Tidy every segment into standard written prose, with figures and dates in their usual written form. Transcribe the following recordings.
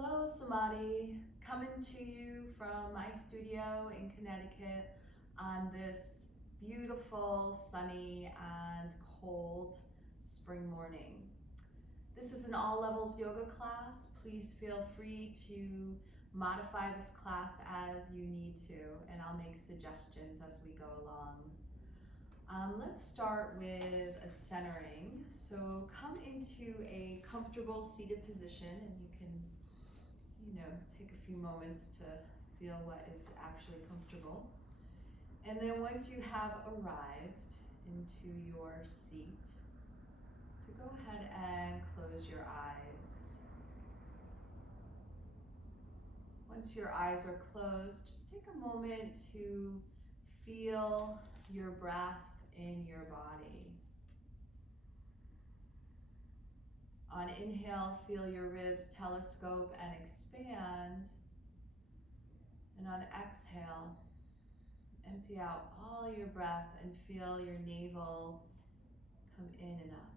Hello, Samadhi. Coming to you from my studio in Connecticut on this beautiful, sunny, and cold spring morning. This is an all levels yoga class. Please feel free to modify this class as you need to, and I'll make suggestions as we go along. Let's start with a centering. So come into a comfortable seated position, and you can take a few moments to feel what is actually comfortable. And then once you have arrived into your seat, to go ahead and close your eyes. Once your eyes are closed, just take a moment to feel your breath in your body. On inhale, feel your ribs telescope and expand. And on exhale, empty out all your breath and feel your navel come in and up.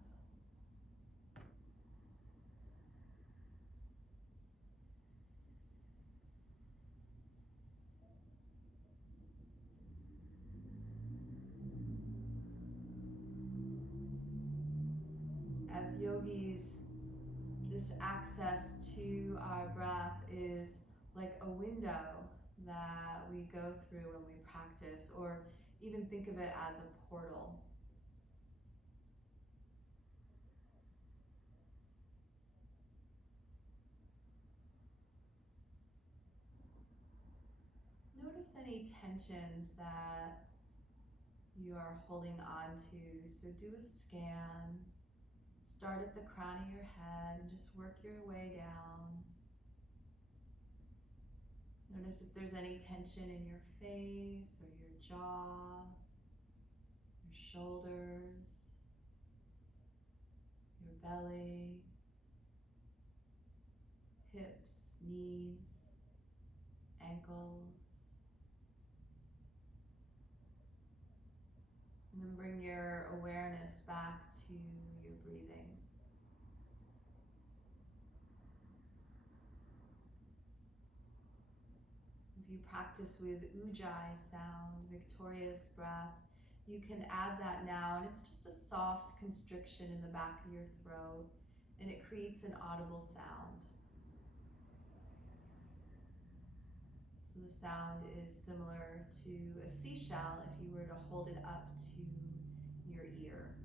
As yogis, this access to our breath is like a window that we go through when we practice, or even think of it as a portal. Notice any tensions that you are holding on to. So do a scan. Start at the crown of your head and just work your way down. Notice if there's any tension in your face or your jaw, your shoulders, your belly, hips, knees, ankles. And then bring your awareness back to your breathing. If you practice with ujjayi sound, victorious breath, you can add that now, and it's just a soft constriction in the back of your throat, and it creates an audible sound. So the sound is similar to a seashell if you were to hold it up to your ear.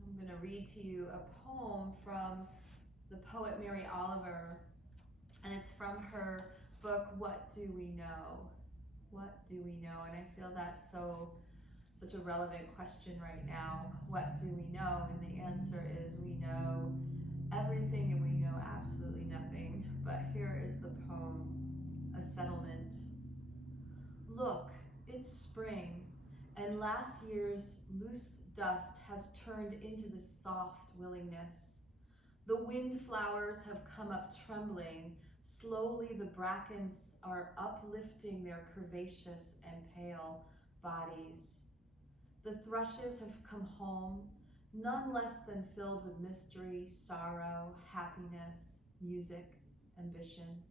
I'm going to read to you a poem from the poet Mary Oliver, and it's from her book, What Do We Know? What do we know? And I feel that's such a relevant question right now. What do we know? And the answer is we know everything and we know absolutely nothing. But here is the poem, A Settlement. Look, it's spring, and last year's loose dust has turned into the soft willingness. The wind flowers have come up trembling. Slowly the brackens are uplifting their curvaceous and pale bodies. The thrushes have come home, none less than filled with mystery, sorrow, happiness, music, ambition.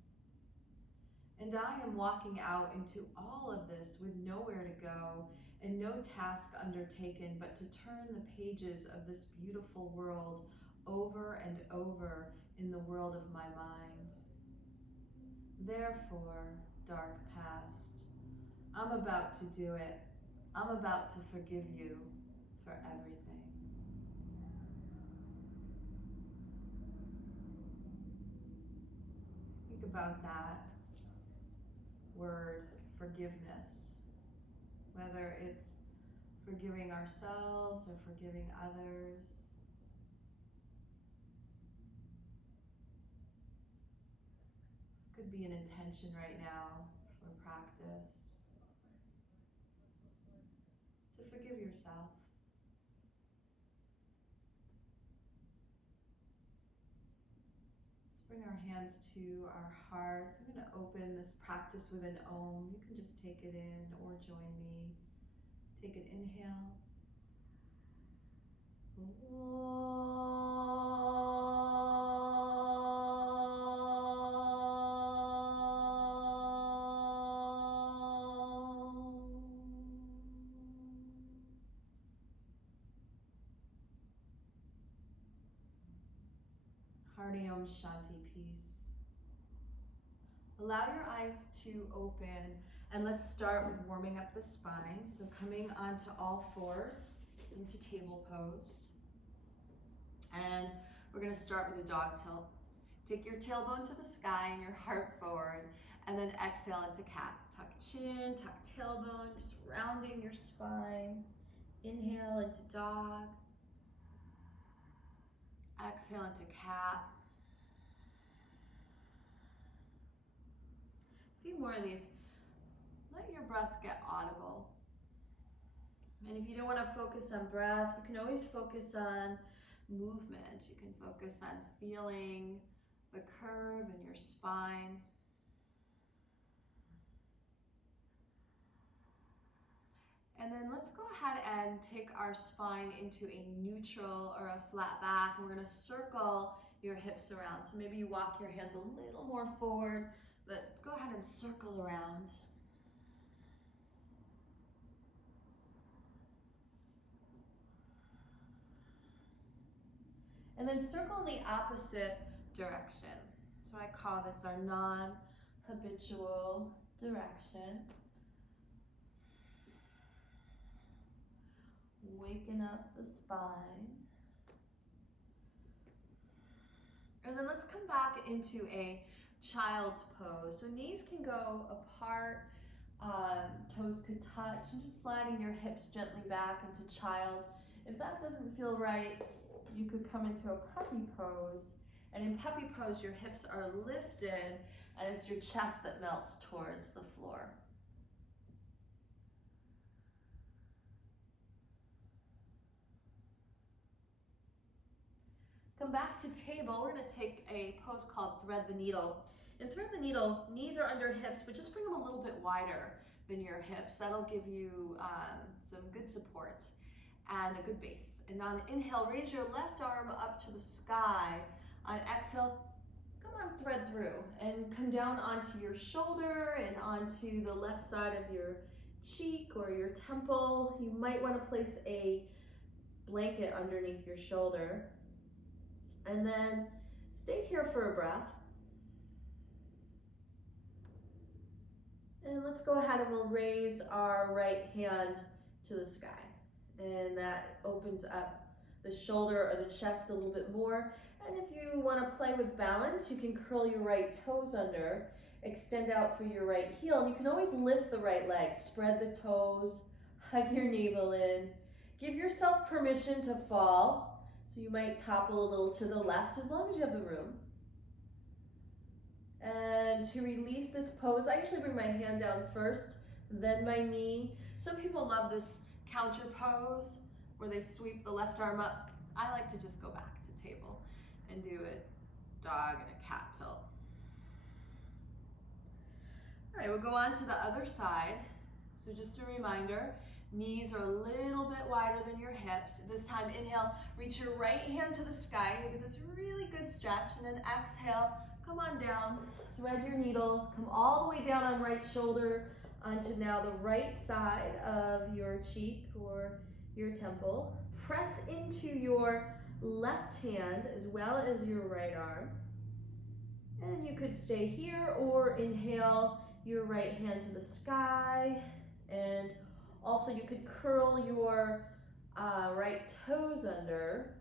And I am walking out into all of this with nowhere to go and no task undertaken but to turn the pages of this beautiful world over and over in the world of my mind. Therefore, dark past, I'm about to do it. I'm about to forgive you for everything. Think about that word, forgiveness, whether it's forgiving ourselves or forgiving others. Could be an intention right now for practice to forgive yourself. bring our hands to our hearts. I'm going to open this practice with an Om. You can just take it in or join me. Take an inhale. Hardi Om Shanti, peace. Allow your eyes to open, and let's start with warming up the spine. So coming onto all fours into table pose. And we're going to start with a dog tilt. Take your tailbone to the sky and your heart forward, and then exhale into cat. Tuck chin, tuck tailbone, just rounding your spine. Inhale into dog. Exhale into cat. A few more of these. Let your breath get audible. And if you don't want to focus on breath, you can always focus on movement. You can focus on feeling the curve in your spine. And then let's go ahead and take our spine into a neutral or a flat back. And we're going to circle your hips around. So maybe you walk your hands a little more forward, but go ahead and circle around. And then circle in the opposite direction. So I call this our non-habitual direction. Waken up the spine. And then let's come back into a child's pose. So knees can go apart, toes could touch, and just sliding your hips gently back into child. If that doesn't feel right, you could come into a puppy pose. And in puppy pose, your hips are lifted and it's your chest that melts towards the floor. Come back to table. We're going to take a pose called Thread the Needle. In Thread the Needle, knees are under hips, but just bring them a little bit wider than your hips. That'll give you some good support and a good base. And on inhale, raise your left arm up to the sky. On exhale, come on, thread through and come down onto your shoulder and onto the left side of your cheek or your temple. You might want to place a blanket underneath your shoulder. And then stay here for a breath. And let's go ahead and we'll raise our right hand to the sky. And that opens up the shoulder or the chest a little bit more. And if you want to play with balance, you can curl your right toes under, extend out through your right heel, and you can always lift the right leg, spread the toes, hug your navel in. Give yourself permission to fall. So you might topple a little to the left as long as you have the room. And to release this pose, I usually bring my hand down first, then my knee. Some people love this counter pose where they sweep the left arm up. I like to just go back to table and do a dog and a cat tilt. All right, we'll go on to the other side. So just a reminder, knees are a little bit wider than your hips. This time, inhale, reach your right hand to the sky. You get this really good stretch, and then exhale, come on down, thread your needle, come all the way down on right shoulder onto now the right side of your cheek or your temple. Press into your left hand as well as your right arm. And you could stay here or inhale your right hand to the sky. And also you could curl your right toes under.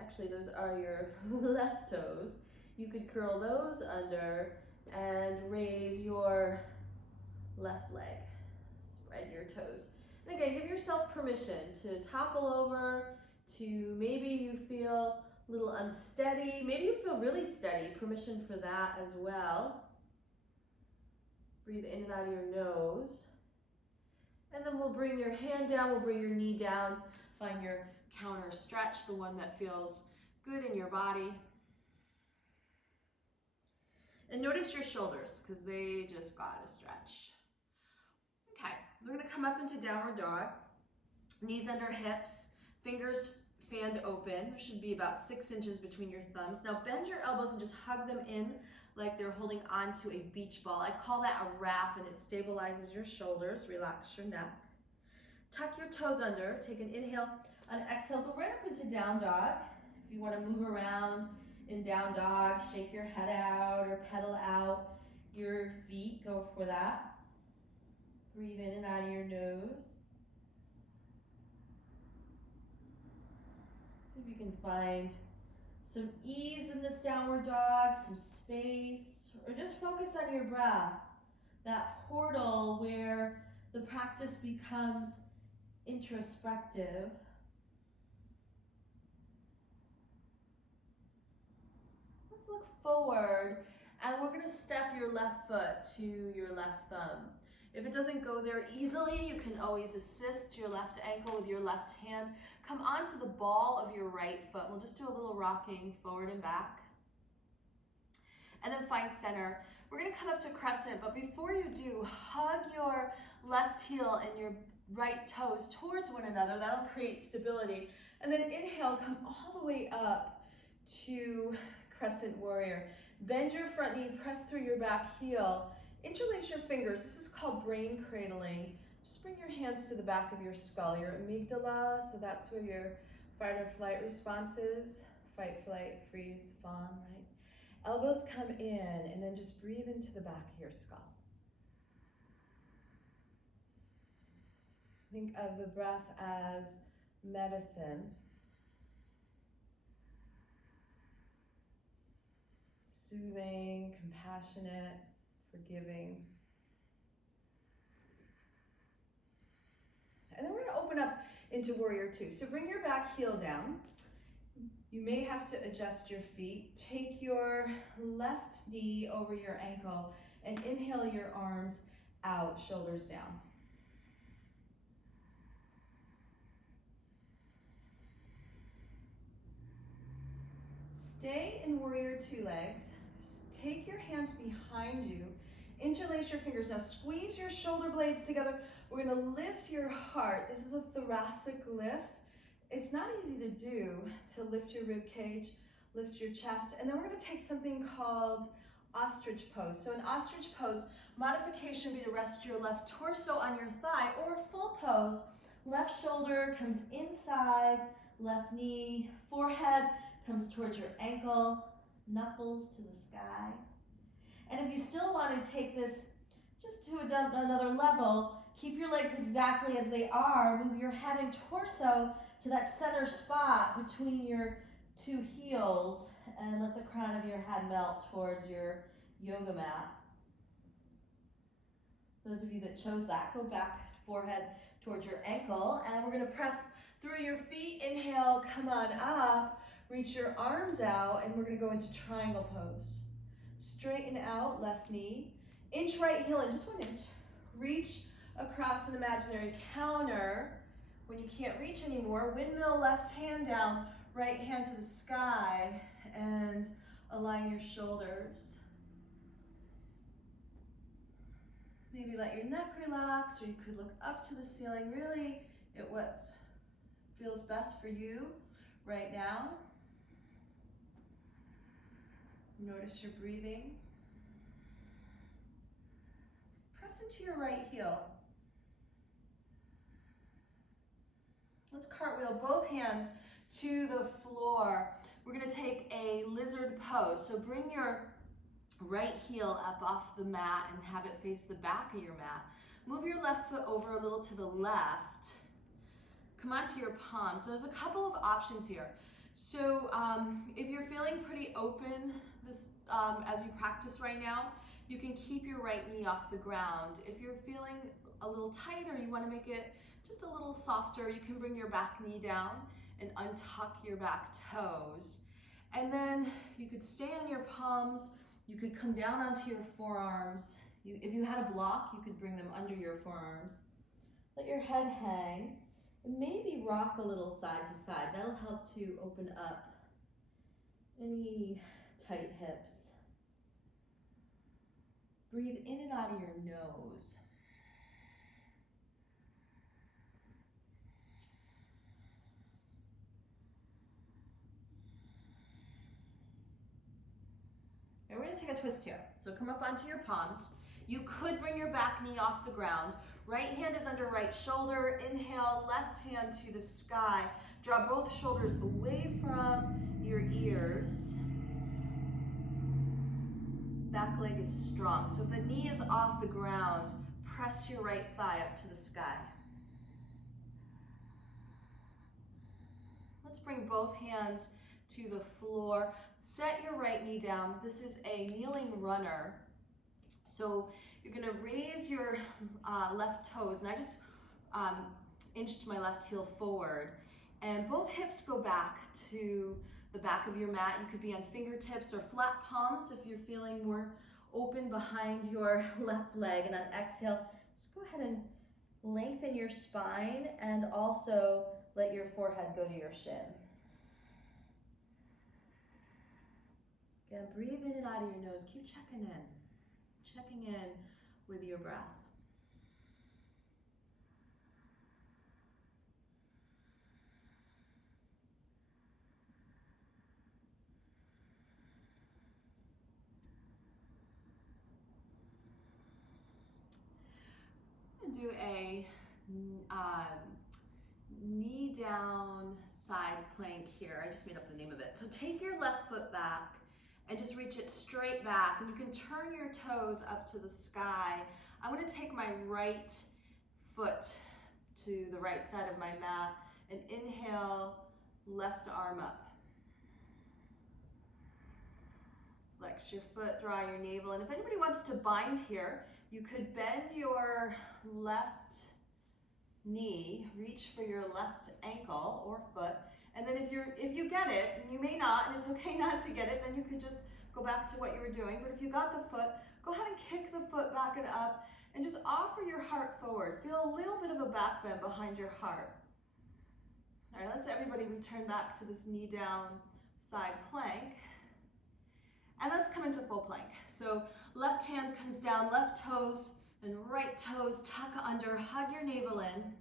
Actually, those are your left toes. You could curl those under and raise your left leg. Spread your toes. And again, give yourself permission to topple over, to maybe you feel a little unsteady. Maybe you feel really steady. Permission for that as well. Breathe in and out of your nose. And then we'll bring your hand down, we'll bring your knee down. Find your counter stretch, the one that feels good in your body. And notice your shoulders, because they just gotta stretch. Okay, we're gonna come up into downward dog. Knees under hips, fingers fanned open. There should be about 6 inches between your thumbs. Now bend your elbows and just hug them in like they're holding onto a beach ball. I call that a wrap, and it stabilizes your shoulders. Relax your neck. Tuck your toes under. Take an inhale. On exhale, go right up into down dog. If you want to move around in down dog, shake your head out or pedal out your feet, go for that. Breathe in and out of your nose. See if you can find some ease in this downward dog, some space, or just focus on your breath. That portal where the practice becomes introspective. Let's look forward, and we're going to step your left foot to your left thumb. If it doesn't go there easily, you can always assist your left ankle with your left hand. Come onto the ball of your right foot. We'll just do a little rocking forward and back. And then find center. We're going to come up to crescent, but before you do, hug your left heel and your right toes towards one another. That'll create stability. And then inhale, come all the way up to crescent warrior. Bend your front knee, press through your back heel. Interlace your fingers. This is called brain cradling. Just bring your hands to the back of your skull, your amygdala, so that's where your fight or flight response is. Fight, flight, freeze, fawn, right? Elbows come in, and then just breathe into the back of your skull. Think of the breath as medicine. Soothing, compassionate, forgiving. And then we're going to open up into warrior two. So bring your back heel down. You may have to adjust your feet. Take your left knee over your ankle and inhale your arms out, shoulders down. Stay in warrior two legs. Take your hands behind you. Interlace your fingers. Now squeeze your shoulder blades together. We're going to lift your heart. This is a thoracic lift. It's not easy to do, to lift your rib cage, lift your chest. And then we're going to take something called ostrich pose. So in ostrich pose, modification would be to rest your left torso on your thigh, or full pose. Left shoulder comes inside, left knee, forehead comes towards your ankle, knuckles to the sky. And if you still want to take this just to another level, keep your legs exactly as they are. Move your head and torso to that center spot between your two heels, and let the crown of your head melt towards your yoga mat. Those of you that chose that, go back, forehead towards your ankle, and we're going to press through your feet. Inhale, come on up, reach your arms out, and we're going to go into triangle pose. Straighten out, left knee, inch right heel in, just 1 inch. Reach across an imaginary counter. When you can't reach anymore, windmill left hand down, right hand to the sky, and align your shoulders. Maybe let your neck relax, or you could look up to the ceiling, really at what feels best for you right now. Notice your breathing. Press into your right heel. Let's cartwheel both hands to the floor. We're going to take a lizard pose. So bring your right heel up off the mat and have it face the back of your mat. Move your left foot over a little to the left. Come onto your palms. There's a couple of options here. So if you're feeling pretty open as you practice right now, you can keep your right knee off the ground. If you're feeling a little tight, or you want to make it just a little softer, you can bring your back knee down and untuck your back toes. And then you could stay on your palms. You could come down onto your forearms. If you had a block, you could bring them under your forearms. Let your head hang. And maybe rock a little side to side. That'll help to open up any tight hips. Breathe in and out of your nose. And we're going to take a twist here. So come up onto your palms. You could bring your back knee off the ground. Right hand is under right shoulder. Inhale, left hand to the sky. Draw both shoulders away from your ears. Back leg is strong. So if the knee is off the ground, press your right thigh up to the sky. Let's bring both hands to the floor. Set your right knee down. This is a kneeling runner. So you're going to raise your left toes, and I just inched my left heel forward. And both hips go back to the back of your mat. You could be on fingertips or flat palms if you're feeling more open behind your left leg. And on exhale, just go ahead and lengthen your spine and also let your forehead go to your shin. Again, breathe in and out of your nose. Keep checking in with your breath. I'm going to do a knee down side plank here. I just made up the name of it. So take your left foot back and just reach it straight back. And you can turn your toes up to the sky. I'm going to take my right foot to the right side of my mat and inhale, left arm up. Flex your foot, draw your navel. And if anybody wants to bind here, you could bend your left knee, reach for your left ankle or foot, and then if you get it, and you may not, and it's okay not to get it, then you could just go back to what you were doing. But if you got the foot, go ahead and kick the foot back and up, and just offer your heart forward. Feel a little bit of a back bend behind your heart. All right, let's everybody return back to this knee down side plank. And let's come into full plank. So left hand comes down, left toes and right toes tuck under, hug your navel in.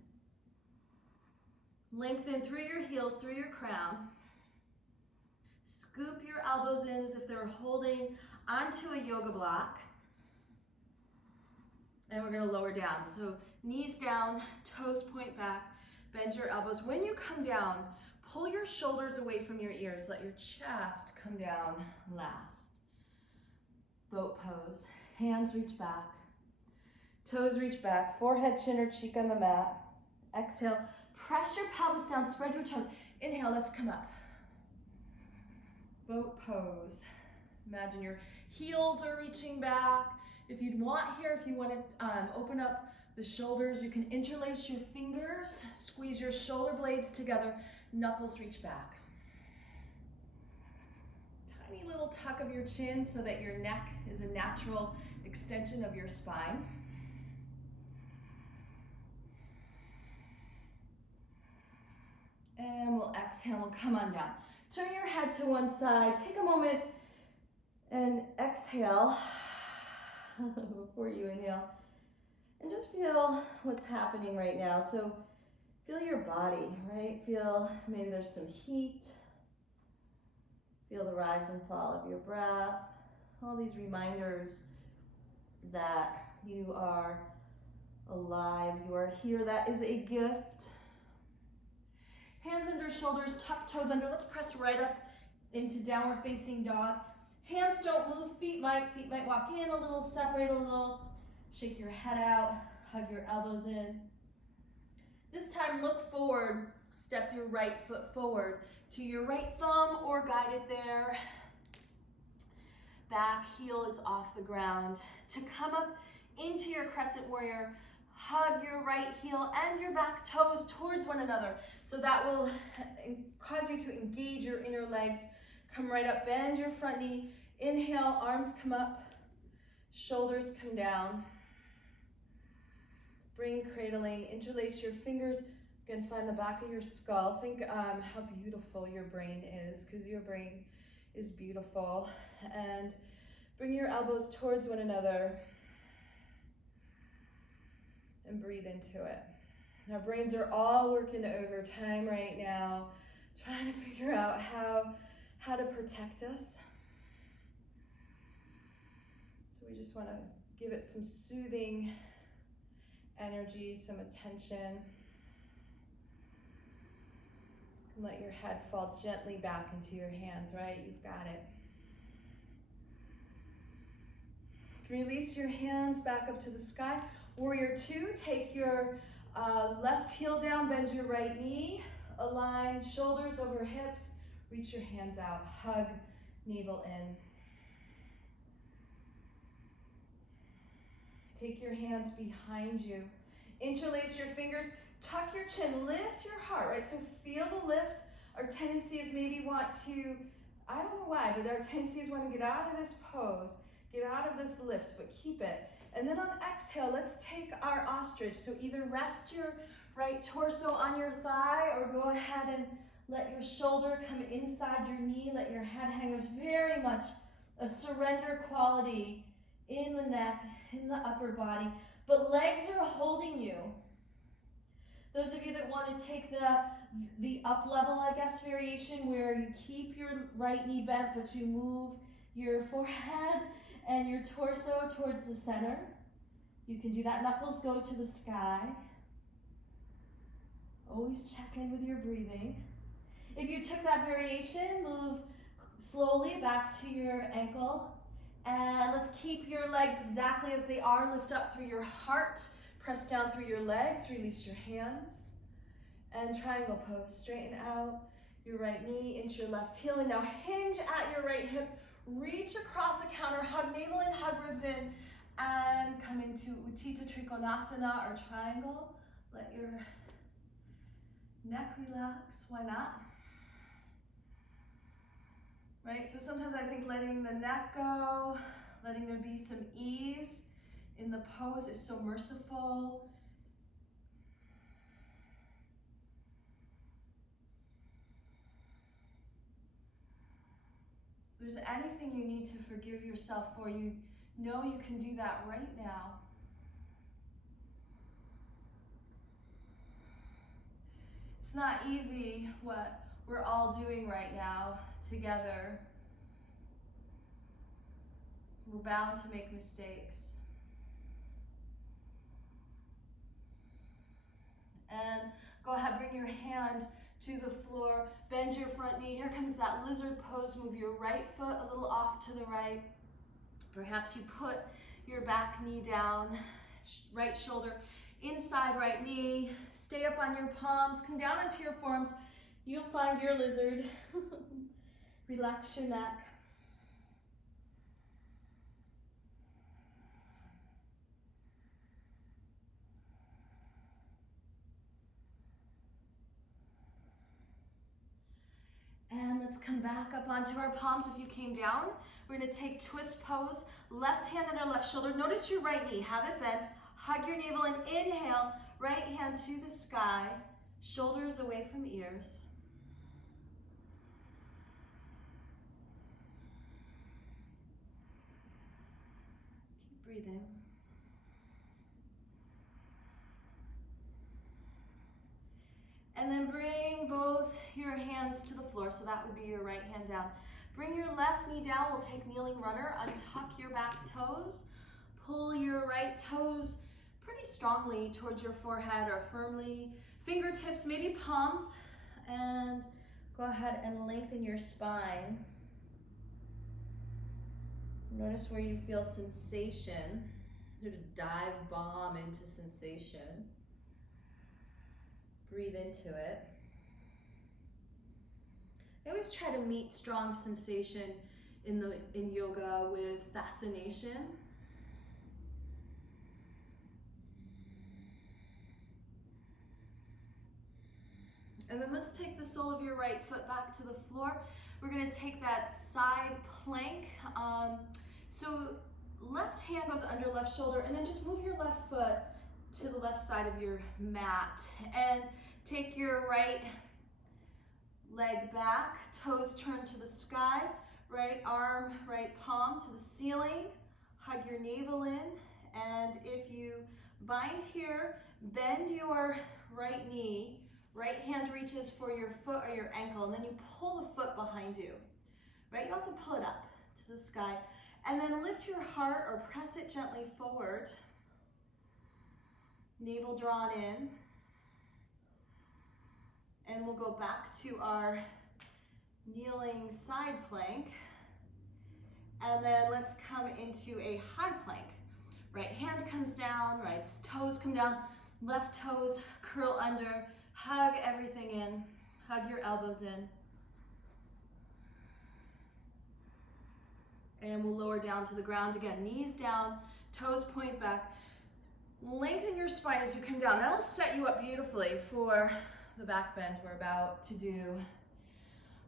Lengthen through your heels, through your crown. Scoop your elbows in as if they're holding onto a yoga block. And we're going to lower down. So knees down, toes point back, bend your elbows. When you come down, pull your shoulders away from your ears. Let your chest come down last. Boat pose. Hands reach back. Toes reach back. Forehead, chin, or cheek on the mat. Exhale. Press your pelvis down. Spread your toes. Inhale. Let's come up. Boat pose. Imagine your heels are reaching back. If you'd want here, if you want to open up the shoulders, you can interlace your fingers. Squeeze your shoulder blades together. Knuckles reach back. Tiny little tuck of your chin so that your neck is a natural extension of your spine. And we'll exhale, we'll come on down. Turn your head to one side, take a moment and exhale before you inhale. And just feel what's happening right now. So feel your body, right? Feel maybe there's some heat. Feel the rise and fall of your breath. All these reminders that you are alive, you are here. That is a gift. Hands under shoulders, tuck toes under. Let's press right up into downward facing dog. Hands don't move, feet might walk in a little, separate a little. Shake your head out, hug your elbows in. This time look forward, step your right foot forward to your right thumb or guide it there. Back heel is off the ground. To come up into your crescent warrior, hug your right heel and your back toes towards one another. So that will cause you to engage your inner legs. Come right up, bend your front knee. Inhale, arms come up, shoulders come down. Brain cradling, interlace your fingers. Again, find the back of your skull. Think how beautiful your brain is, because your brain is beautiful. And bring your elbows towards one another. and breathe into it. Our brains are all working overtime right now, trying to figure out how to protect us. So we just want to give it some soothing energy, some attention. And let your head fall gently back into your hands, right? You've got it. Release your hands back up to the sky. Warrior 2, take your left heel down, bend your right knee, align shoulders over hips, reach your hands out, hug navel in. Take your hands behind you. Interlace your fingers, tuck your chin, lift your heart, right? So feel the lift. Our tendency is maybe want to, I don't know why, but our tendency is want to get out of this pose, get out of this lift, but keep it. And then on exhale, let's take our ostrich. So either rest your right torso on your thigh or go ahead and let your shoulder come inside your knee, let your head hang. There's very much a surrender quality in the neck, in the upper body, but legs are holding you. Those of you that want to take the up level, I guess, variation where you keep your right knee bent, but you move your forehead and your torso towards the center. You can do that. Knuckles go to the sky. Always check in with your breathing. If you took that variation, move slowly back to your ankle. And let's keep your legs exactly as they are. Lift up through your heart. Press down through your legs. Release your hands. And triangle pose. Straighten out your right knee into your left heel. And now hinge at your right hip. Reach across a counter. Hug navel in, hug ribs in. And come into Utthita Trikonasana or triangle. Let your neck relax. Why not? Right, so sometimes I think letting the neck go, letting there be some ease in the pose is so merciful. If there's anything you need to forgive yourself for, you know you can do that right now. It's not easy what we're all doing right now together. We're bound to make mistakes. And go ahead, bring your hand to the floor, bend your front knee. Here comes that lizard pose. Move your right foot a little off to the right. Perhaps you put your back knee down, right shoulder inside right knee. Stay up on your palms, come down onto your forearms. You'll find your lizard. Relax your neck. And let's come back up onto our palms. If you came down, we're going to take twist pose. Left hand on our left shoulder. Notice your right knee. Have it bent. Hug your navel and inhale. Right hand to the sky. Shoulders away from ears. Keep breathing. And then bring both your hands to the floor. So that would be your right hand down. Bring your left knee down. We'll take kneeling runner. Untuck your back toes. Pull your right toes pretty strongly towards your forehead or firmly. Fingertips, maybe palms. And go ahead and lengthen your spine. Notice where you feel sensation. Sort of dive bomb into sensation. Breathe into it. I always try to meet strong sensation in yoga with fascination. And then let's take the sole of your right foot back to the floor. We're going to take that side plank. So left hand goes under left shoulder, and then just move your left foot to the left side of your mat. And take your right leg back, toes turn to the sky, right arm, right palm to the ceiling. Hug your navel in, and if you Bind here, bend your right knee, right hand reaches for your foot or your ankle, and then you pull the foot behind you, right? You also pull it up to the sky, and then lift your heart or press it gently forward. Navel drawn in, and we'll go back to our kneeling side plank, and then let's come into a high plank. Right hand comes down, right toes come down, left toes curl under, hug everything in, hug your elbows in. And we'll lower down to the ground again, knees down, toes point back. Lengthen your spine as you come down. That'll set you up beautifully for the back bend we're about to do.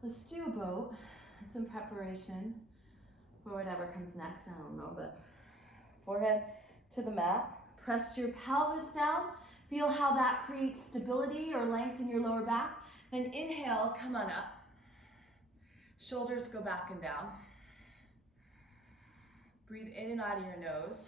Let's do a boat. It's in preparation for whatever comes next, I don't know, but forehead to the mat. Press your pelvis down. Feel how that creates stability or length in your lower back. Then inhale, come on up. Shoulders go back and down. Breathe in and out of your nose.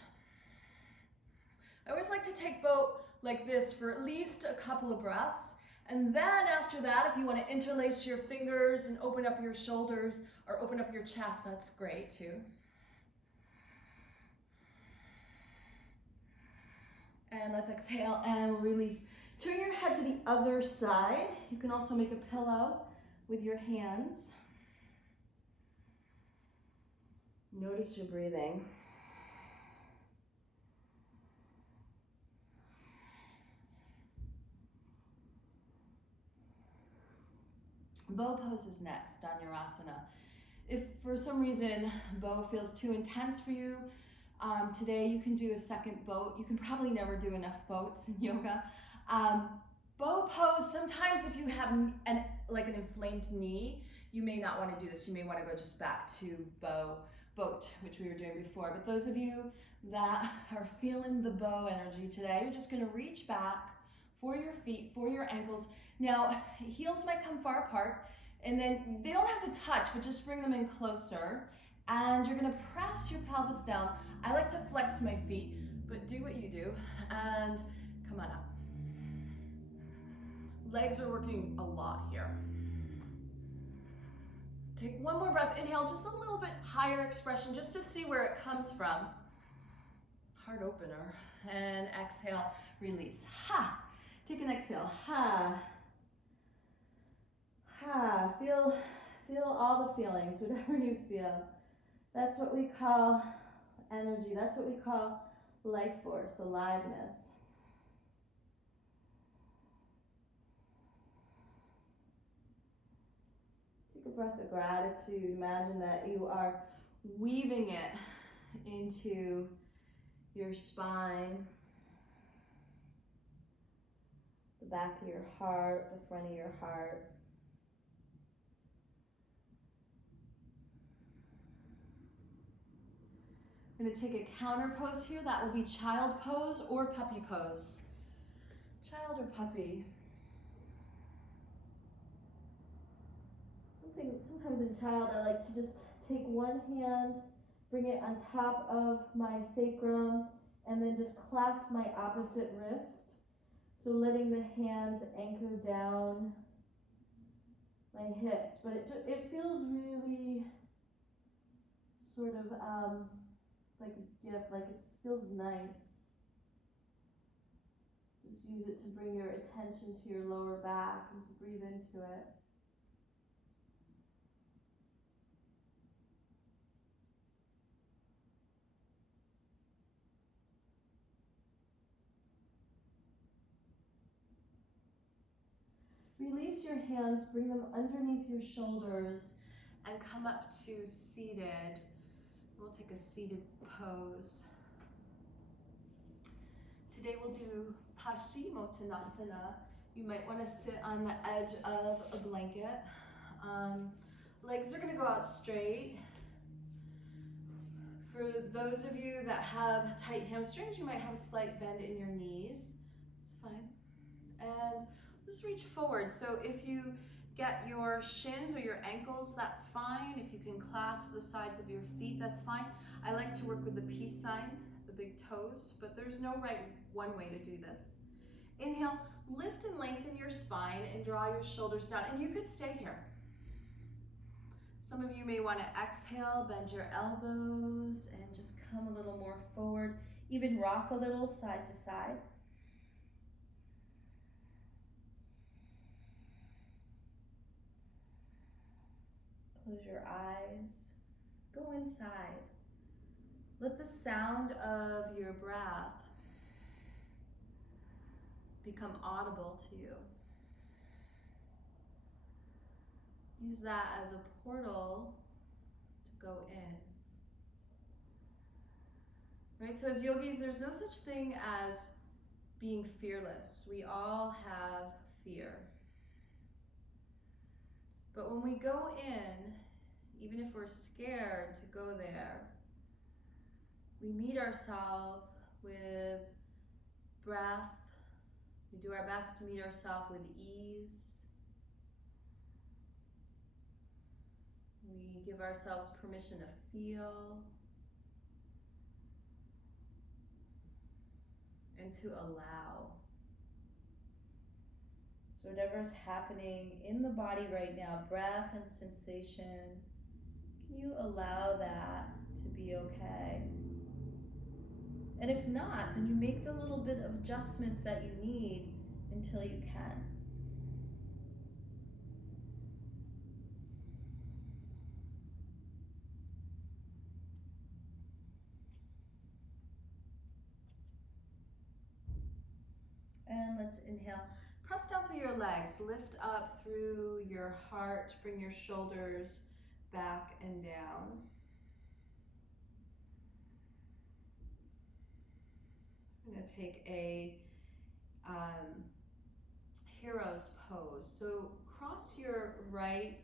I always like to take boat like this for at least a couple of breaths. And then after that, if you want to interlace your fingers and open up your shoulders or open up your chest, that's great too. And let's exhale and release. Turn your head to the other side. You can also make a pillow with your hands. Notice your breathing. Bow pose is next, Dhanurasana. If for some reason bow feels too intense for you, today you can do a second boat. You can probably never do enough boats in yoga. Bow pose, sometimes if you have an inflamed knee, you may not want to do this. You may want to go just back to boat, which we were doing before. But those of you that are feeling the bow energy today, you're just going to reach back for your feet, for your ankles. Now, heels might come far apart, and then they don't have to touch, but just bring them in closer. And you're going to press your pelvis down. I like to flex my feet, but do what you do, and come on up. Legs are working a lot here. Take one more breath. Inhale, just a little bit higher expression, just to see where it comes from. Heart opener. And exhale, release. Ha! Take an exhale. Ha! Ha! Feel all the feelings, whatever you feel. That's what we call energy. That's what we call life force, aliveness. Take a breath of gratitude. Imagine that you are weaving it into your spine, the back of your heart, the front of your heart. I'm going to take a counter pose here. That will be child pose or puppy pose. Child or puppy. Sometimes in child I like to just take one hand, bring it on top of my sacrum, and then just clasp my opposite wrist. So letting the hands anchor down my hips. But it feels really sort of like a gift, like it feels nice. Just use it to bring your attention to your lower back and to breathe into it. Release your hands, bring them underneath your shoulders, and come up to seated. We'll take a seated pose. Today we'll do Paschimottanasana. You might want to sit on the edge of a blanket. Legs are going to go out straight. For those of you that have tight hamstrings, you might have a slight bend in your knees. It's fine. And just reach forward. So if you get your shins or your ankles, that's fine. If you can clasp the sides of your feet, that's fine. I like to work with the peace sign, the big toes, but there's no one way to do this. Inhale, lift and lengthen your spine and draw your shoulders down, and you could stay here. Some of you may want to exhale, bend your elbows, and just come a little more forward. Even rock a little side to side. Close your eyes. Go inside. Let the sound of your breath become audible to you. Use that as a portal to go in. Right? So as yogis, there's no such thing as being fearless. We all have fear. But when we go in, even if we're scared to go there, we meet ourselves with breath. We do our best to meet ourselves with ease. We give ourselves permission to feel and to allow. So whatever's happening in the body right now, breath and sensation, can you allow that to be okay? And if not, then you make the little bit of adjustments that you need until you can. And let's inhale. Press down through your legs. Lift up through your heart. Bring your shoulders back and down. I'm going to take a hero's pose. So cross your right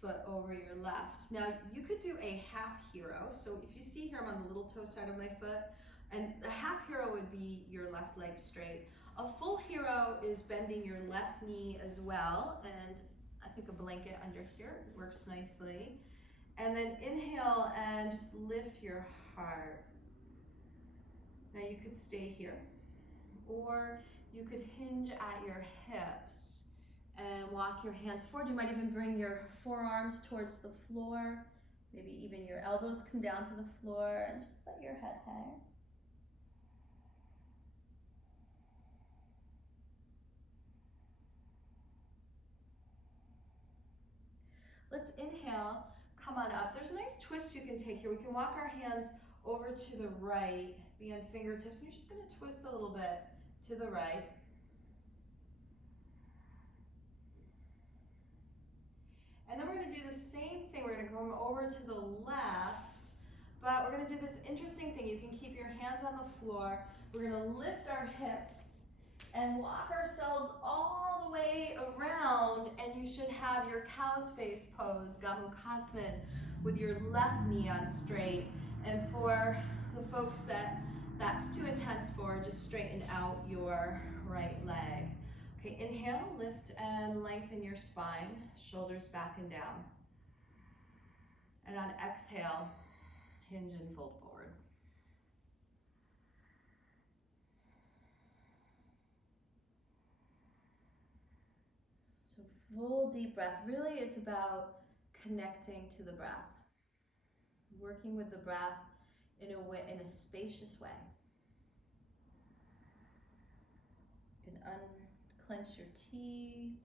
foot over your left. Now you could do a half hero. So if you see here, I'm on the little toe side of my foot, and the half hero would be your left leg straight. A full hero is bending your left knee as well, and I think a blanket under here works nicely. And then inhale and just lift your heart. Now you could stay here, or you could hinge at your hips and walk your hands forward. You might even bring your forearms towards the floor. Maybe even your elbows come down to the floor, and just let your head hang. Let's inhale, come on up. There's a nice twist you can take here. We can walk our hands over to the right, be on fingertips, and you're just going to twist a little bit to the right. And then we're going to do the same thing. We're going to come over to the left, but we're going to do this interesting thing. You can keep your hands on the floor. We're going to lift our hips and walk ourselves all the way around, and you should have your cow's face pose, Gomukhasana, with your left knee on straight. And for the folks that's too intense for, just straighten out your right leg. Okay, inhale, lift and lengthen your spine, shoulders back and down. And on exhale, hinge and fold forward. So full deep breath. Really, it's about connecting to the breath. Working with the breath in a spacious way. You can unclench your teeth,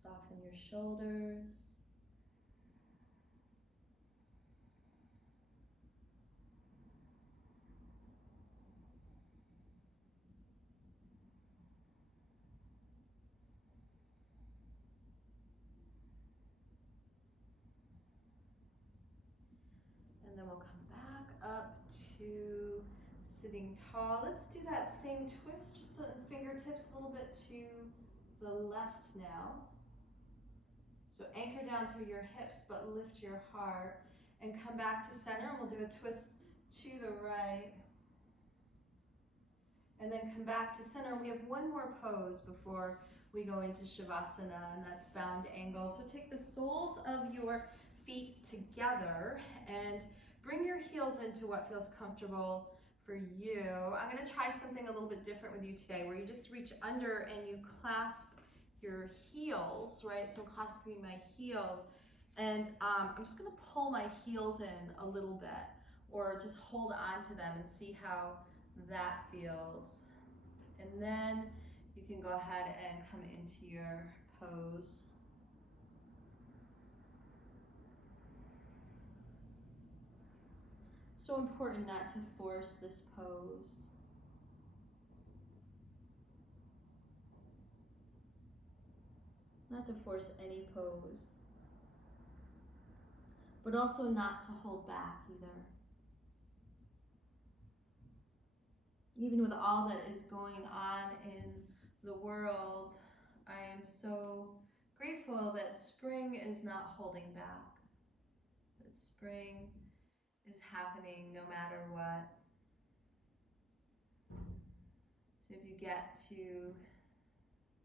soften your shoulders. And then we'll come back up to sitting tall. Let's do that same twist, just the fingertips a little bit to the left now. So anchor down through your hips, but lift your heart and come back to center. We'll do a twist to the right. And then come back to center. We have one more pose before we go into Shavasana, and that's bound angle. So take the soles of your feet together and bring your heels into what feels comfortable for you. I'm going to try something a little bit different with you today, where you just reach under and you clasp your heels, right? So I'm clasping my heels, and I'm just going to pull my heels in a little bit, or just hold on to them and see how that feels. And then you can go ahead and come into your pose. So important not to force this pose. Not to force any pose. But also not to hold back either. Even with all that is going on in the world, I am so grateful that spring is not holding back. That spring is happening no matter what. So if you get to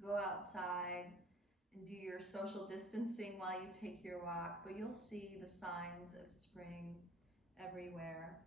go outside and do your social distancing while you take your walk, but you'll see the signs of spring everywhere.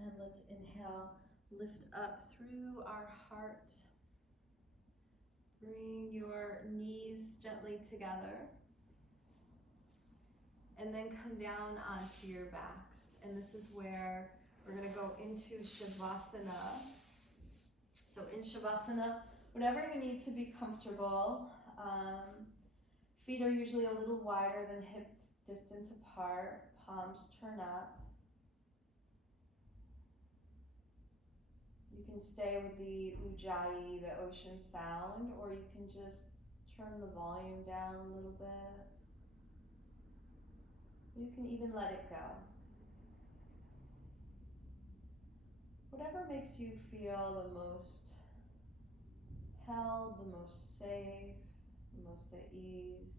And let's inhale, lift up through our heart. Bring your knees gently together. And then come down onto your backs. And this is where we're going to go into Shavasana. So in Shavasana, whatever you need to be comfortable. Feet are usually a little wider than hip distance apart. Palms turn up. You can stay with the ujjayi, the ocean sound, or you can just turn the volume down a little bit. You can even let it go. Whatever makes you feel the most held, the most safe, the most at ease.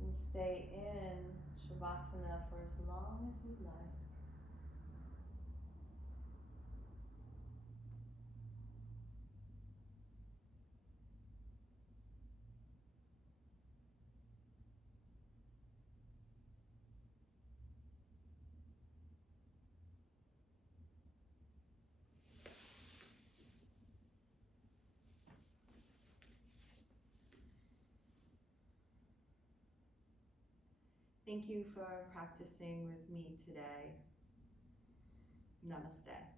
And stay in Shavasana for as long as you like. Thank you for practicing with me today. Namaste.